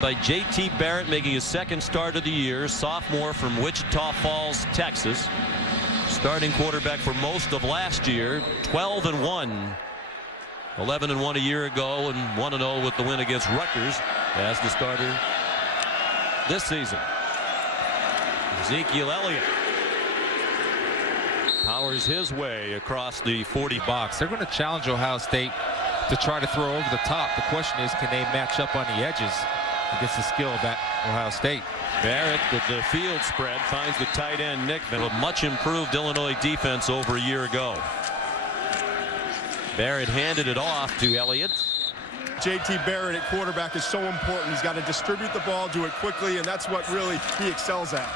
By JT Barrett, making his second start of the year, sophomore from Wichita Falls, Texas. Starting quarterback for most of last year, 12-1. 11-1 a year ago, and 1-0 with the win against Rutgers as the starter this season. Ezekiel Elliott powers his way across the 40 box. They're going to challenge Ohio State to try to throw over the top. The question is, can they match up on the edges against the skill of that Ohio State? Barrett with the field spread finds the tight end Nick, a much improved Illinois defense over a year ago. Barrett handed it off to Elliott. JT Barrett at quarterback is so important. He's got to distribute the ball, do it quickly, and that's what really he excels at.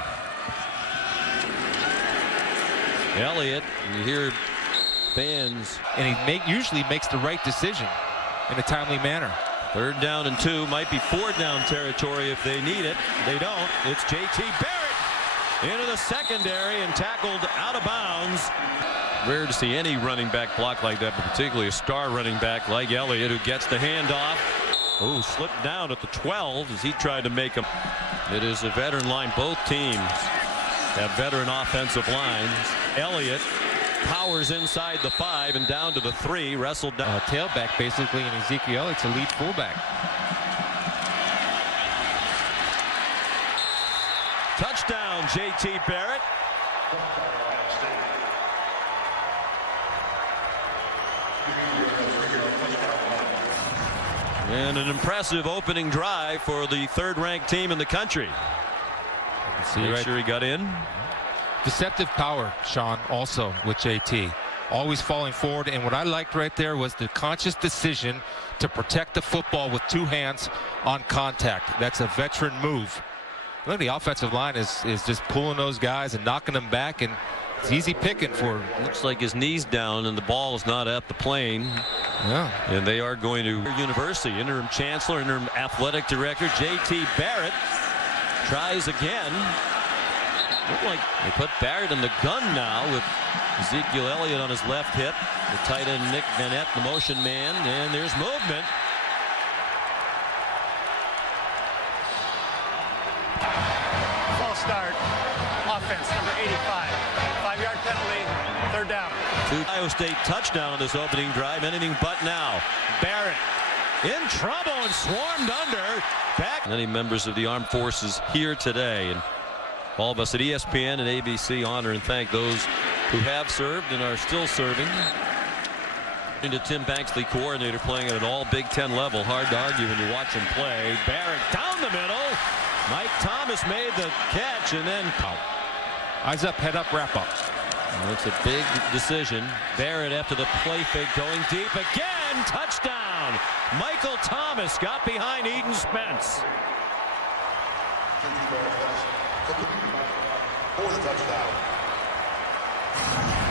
Elliott, you hear fans, and he usually makes the right decision in a timely manner. 3rd down and 2, might be 4th down territory if they need it. They don't. It's JT Barrett into the secondary and tackled out of bounds. Rare to see any running back block like that, but particularly a star running back like Elliott, who gets the handoff. Oh, slipped down at the 12 as he tried to make him. It is a veteran line. Both teams have veteran offensive lines. Elliott powers inside the 5 and down to the 3, wrestled down. Tailback basically, and Ezekiel Elliott's a lead fullback. Touchdown, JT Barrett. And an impressive opening drive for the 3rd-ranked team in the country. Make sure he got in. Deceptive power, Sean, also with JT. Always falling forward, and what I liked right there was the conscious decision to protect the football with 2 hands on contact. That's a veteran move. Look, the offensive line is just pulling those guys and knocking them back, and it's easy picking for him. Looks like his knee's down and the ball is not at the plane. Yeah. And they are going to University. Interim chancellor, interim athletic director JT Barrett tries again. Look like they put Barrett in the gun now with Ezekiel Elliott on his left hip. The tight end Nick Vanette, the motion man, and there's movement. False start. Offense, number 85. 5-yard penalty, 3rd down. Ohio State touchdown on this opening drive. Anything but now. Barrett in trouble and swarmed under. Back. Many members of the armed forces here today, and all of us at ESPN and ABC honor and thank those who have served and are still serving. Into Tim Banksley, coordinator, playing at an all Big Ten level. Hard to argue when you watch him play. Barrett down the middle. Mike Thomas made the catch and then Eyes up, head up, wrap up. That's a big decision. Barrett after the play fake going deep again. Touchdown. Michael Thomas got behind Eden Spence. 4th touchdown.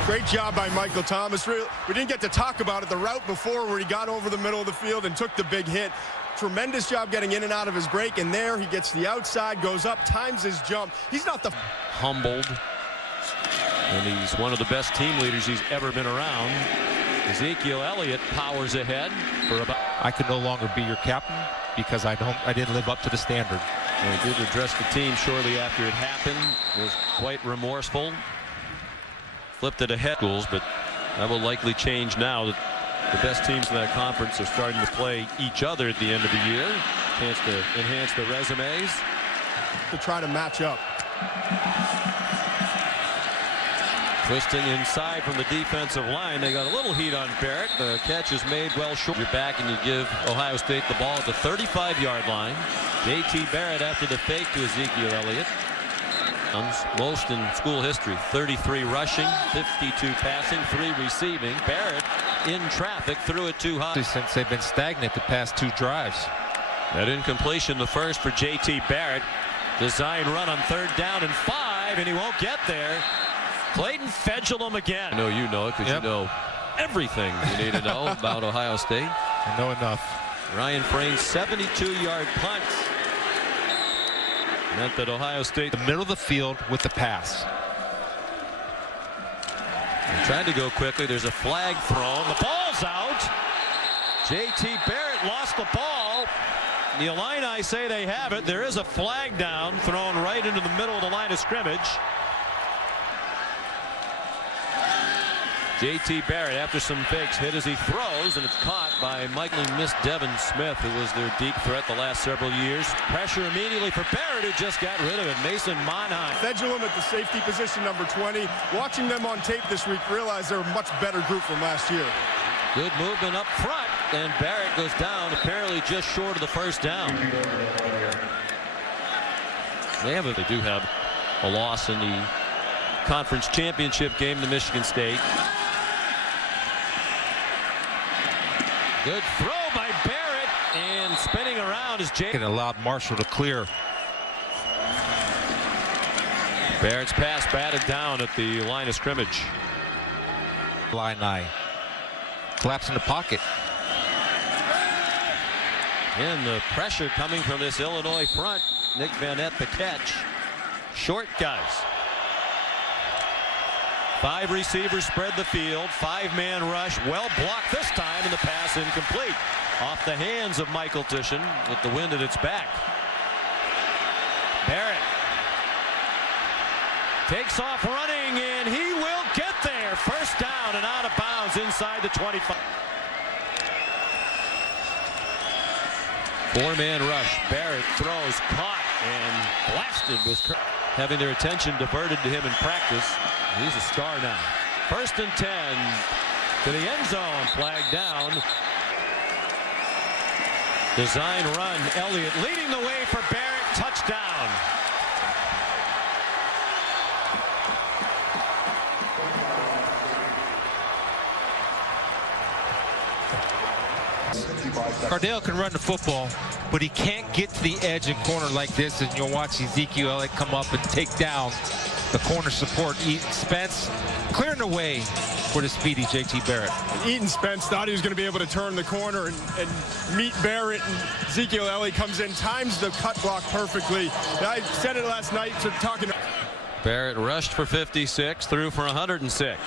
Great job by Michael Thomas. We didn't get to talk about it. The route before where he got over the middle of the field and took the big hit. Tremendous job getting in and out of his break, and there he gets the outside, goes up, times his jump. He's not the humbled, and he's one of the best team leaders he's ever been around. Ezekiel Elliott powers ahead for about. I can no longer be your captain because I didn't live up to the standard. And he did address the team shortly after it happened. Was quite remorseful. Flipped it ahead, but that will likely change now that the best teams in that conference are starting to play each other at the end of the year. Chance to enhance the resumes. To try to match up. Twisting inside from the defensive line. They got a little heat on Barrett. The catch is made well short. You're back and you give Ohio State the ball at the 35-yard line. JT Barrett after the fake to Ezekiel Elliott. Most in school history. 33 rushing, 52 passing, 3 receiving. Barrett in traffic, threw it too high. Since they've been stagnant the past 2 drives. That incompletion, the first for JT Barrett. Design run on 3rd down and 5, and he won't get there. Clayton fedged him again. I know you know it because you know everything you need to know about Ohio State. I know enough. Ryan Frain's 72-yard punt meant that Ohio State. The middle of the field with the pass. They tried to go quickly. There's a flag thrown. The ball's out. JT Barrett lost the ball. The Illini say they have it. There is a flag down thrown right into the middle of the line of scrimmage. JT Barrett, after some fakes, hit as he throws, and it's caught by Michael Miss Devin Smith, who was their deep threat the last several years. Pressure immediately for Barrett, who just got rid of it. Mason Monheim. Fedulum at the safety position, number 20. Watching them on tape this week, realize they're a much better group from last year. Good movement up front, and Barrett goes down, apparently just short of the first down. They do have a loss in the conference championship game to Michigan State. Good throw by Barrett, and spinning around is Jake. And allowed Marshall to clear. Barrett's pass batted down at the line of scrimmage. Illini collapse in the pocket. And the pressure coming from this Illinois front. Nick Van Nett the catch. Short guys. 5 receivers spread the field. 5-man rush. Well blocked this time, and the pass incomplete. Off the hands of Michael Tischen with the wind at its back. Barrett takes off running, and he will get there. First down and out of bounds inside the 25. 4-man rush. Barrett throws, caught, and blasted with having their attention diverted to him in practice. He's a star now. 1st and 10 to the end zone. Flag down. Design run. Elliott leading the way for Barrett. Touchdown. Cardale can run the football, but he can't get to the edge and corner like this, and you'll watch Ezekiel Elliott come up and take down the corner support. Eaton Spence clearing the way for the speedy JT Barrett. Eaton Spence thought he was going to be able to turn the corner and meet Barrett, and Ezekiel Elliott comes in, times the cut block perfectly. I said it last night, so talking to Barrett rushed for 56, threw for 106.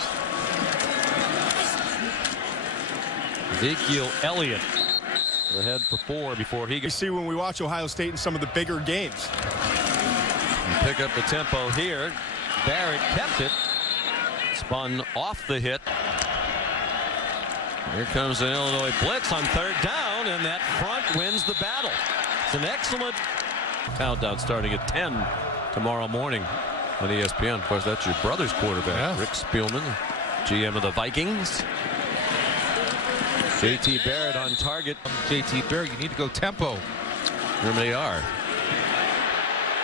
Ezekiel Elliott ahead for 4 before he you gets. see when we watch Ohio State in some of the bigger games. Pick up the tempo here. Barrett kept it. Spun off the hit. Here comes an Illinois blitz on 3rd down, and that front wins the battle. It's an excellent countdown starting at 10 tomorrow morning on ESPN. Of course, that's your brother's quarterback, Yeah. Rick Spielman, GM of the Vikings. JT Barrett on target. JT Barrett, you need to go tempo. Here they are.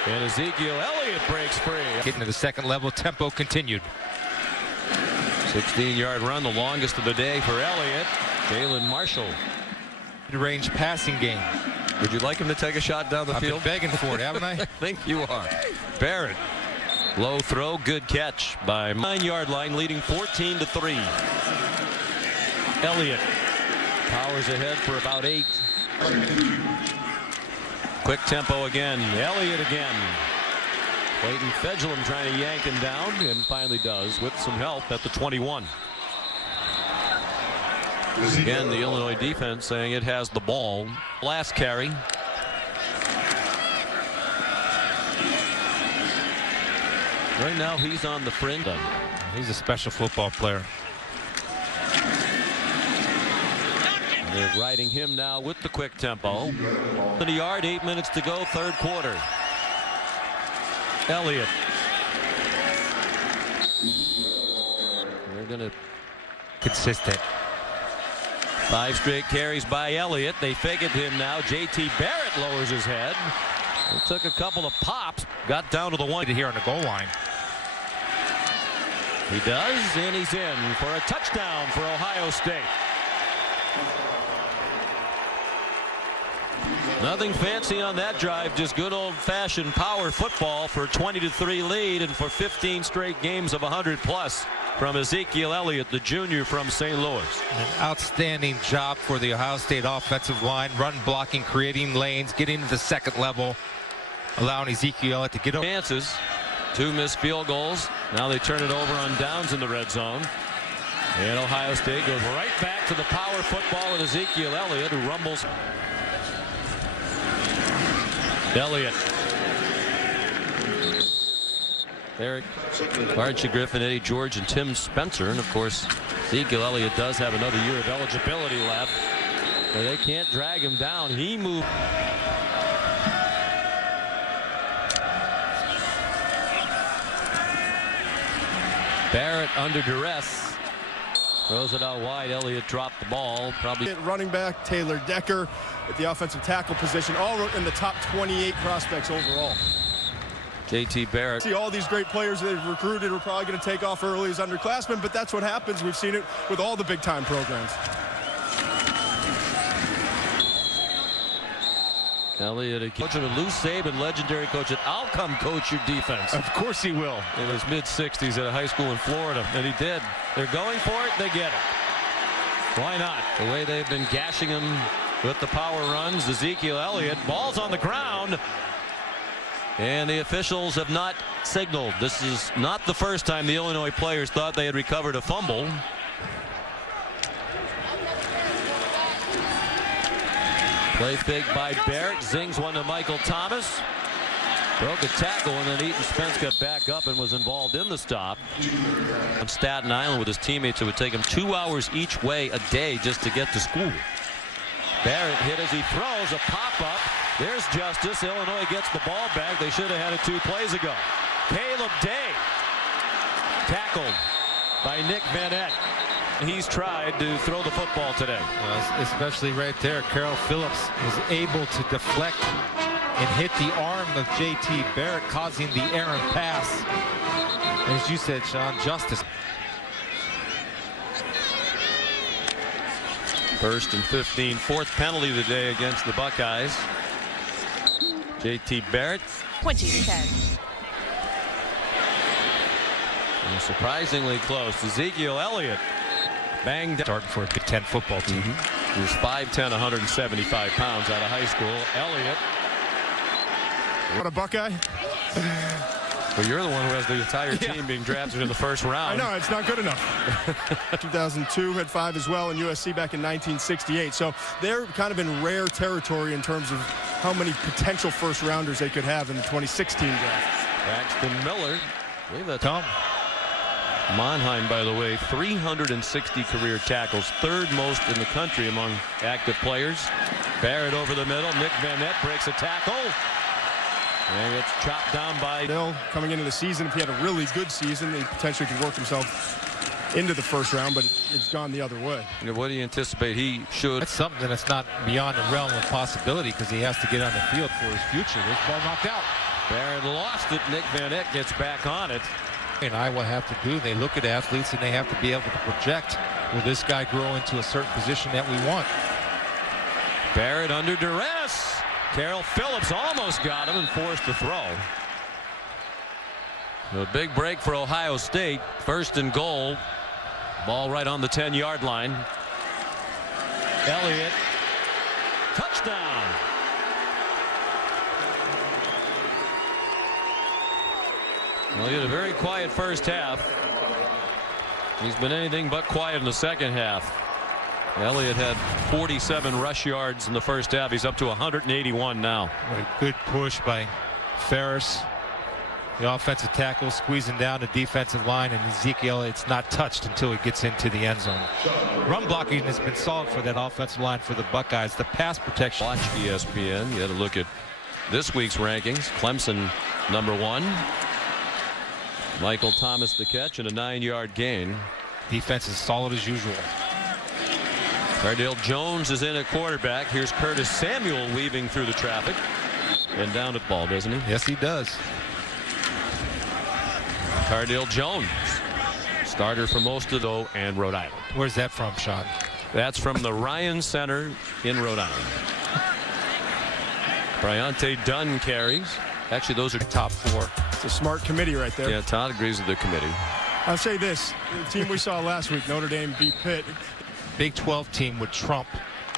And Ezekiel Elliott breaks free. Getting to the second level, tempo continued. 16-yard run, the longest of the day for Elliott. Jalen Marshall. Mid-range passing game. Would you like him to take a shot down the I've been field? begging for it, haven't I? I think you are. Barrett. Low throw, good catch by 9-yard line, leading 14-3. Elliott powers ahead for about 8. Quick tempo again. Elliott again. Clayton Fedulum trying to yank him down, and finally does with some help at the 21. Again, the Illinois defense saying it has the ball. Last carry. Right now he's on the fringe. He's a special football player. They're riding him now with the quick tempo. 20 yard, 8 minutes to go, 3rd quarter. Elliott. They're going to Consistent. 5 straight carries by Elliott. They fake it to him now. JT Barrett lowers his head. It took a couple of pops. Got down to the 1 Here on the goal line. He does, and he's in for a touchdown for Ohio State. Nothing fancy on that drive, just good old-fashioned power football for a 20-3 lead and for 15 straight games of 100+ from Ezekiel Elliott, the junior from St. Louis. An outstanding job for the Ohio State offensive line, run blocking, creating lanes, getting to the second level, allowing Ezekiel Elliott to get over. Chances, 2 missed field goals. Now they turn it over on downs in the red zone. And Ohio State goes right back to the power football with Ezekiel Elliott, who rumbles. Elliott. Eric, Archie Griffin, Eddie George, and Tim Spencer. And of course, Ezekiel Elliott does have another year of eligibility left. But they can't drag him down. He moved. Barrett under duress. Throws it out wide. Elliott dropped the ball. Probably running back Taylor Decker at the offensive tackle position, all in the top 28 prospects overall. JT Barrett. See all these great players they've recruited are probably going to take off early as underclassmen, but that's what happens. We've seen it with all the big time programs. Elliott, coach of Lou Saban, legendary coach, that I'll come coach your defense. Of course he will. In his mid-60s at a high school in Florida, and he did. They're going for it, they get it. Why not? The way they've been gashing him with the power runs. Ezekiel Elliott, ball's on the ground. And the officials have not signaled. This is not the first time the Illinois players thought they had recovered a fumble. Play fake by Barrett. Zings one to Michael Thomas. Broke a tackle, and then Eaton Spence got back up and was involved in the stop. On Staten Island with his teammates, it would take him 2 hours each way a day just to get to school. Barrett hit as he throws a pop-up. There's justice. Illinois gets the ball back. They should have had it 2 plays ago. Caleb Day tackled by Nick Vanette. He's tried to throw the football today. Especially right there, Carroll Phillips was able to deflect and hit the arm of JT Barrett, causing the errant pass. As you said, Sean, justice. 1st and 15, 4th penalty of the day against the Buckeyes. JT Barrett. 20-10. And surprisingly close. Ezekiel Elliott banged down. Starting for a Big Ten football team. He was 5'10", 175 pounds out of high school. Elliott. What a Buckeye. Well, you're the one who has the entire team being drafted in the first round. I know, it's not good enough. 2002 had 5 as well, and USC back in 1968. So they're kind of in rare territory in terms of how many potential first rounders they could have in the 2016 draft. Braxton Miller. I believe that's Tom. Monheim, by the way, 360 career tackles, 3rd most in the country among active players. Barrett over the middle. Nick Vanette breaks a tackle. And it's chopped down by Bill. Coming into the season, if he had a really good season, he potentially could work himself into the first round, but it's gone the other way. What do you anticipate he should? That's something that's not beyond the realm of possibility, because he has to get on the field for his future. This ball knocked out. Barrett lost it. Nick Vanette gets back on it. And Iowa have to do, they look at athletes and they have to be able to project, will this guy grow into a certain position that we want? Barrett under duress. Carroll Phillips almost got him and forced the throw. A big break for Ohio State. 1st and goal. Ball right on the 10-yard line. Elliott. Touchdown. Well, he had a very quiet first half. He's been anything but quiet in the second half. Elliott had 47 rush yards in the first half. He's up to 181 now. What a good push by Ferris. The offensive tackle squeezing down the defensive line, and Ezekiel, it's not touched until he gets into the end zone. Run blocking has been solid for that offensive line for the Buckeyes. The pass protection. Watch ESPN. You had to look at this week's rankings. Clemson #1. Michael Thomas the catch and a 9-yard gain. Defense is solid as usual. Cardale Jones is in at quarterback. Here's Curtis Samuel weaving through the traffic. And down at the ball, doesn't he? Yes, he does. Cardale Jones, starter for most of the and Rhode Island. Where's that from, Sean? That's from the Ryan Center in Rhode Island. Bryante Dunn carries. Actually, those are top 4. It's a smart committee right there. Yeah, Todd agrees with the committee. I'll say this. The team we saw last week, Notre Dame beat Pitt. Big 12 team would trump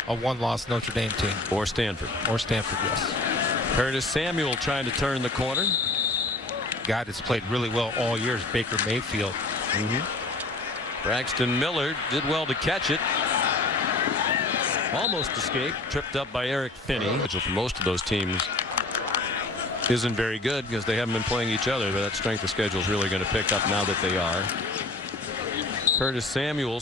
a 1-loss Notre Dame team. Or Stanford. Or Stanford, yes. Curtis Samuel trying to turn the corner. Guy that's played really well all year is Baker Mayfield. Braxton Miller did well to catch it. Almost escaped. Tripped up by Eric Finney. For most of those teams isn't very good because they haven't been playing each other, but that strength of schedule is really going to pick up now that they are. Curtis Samuel,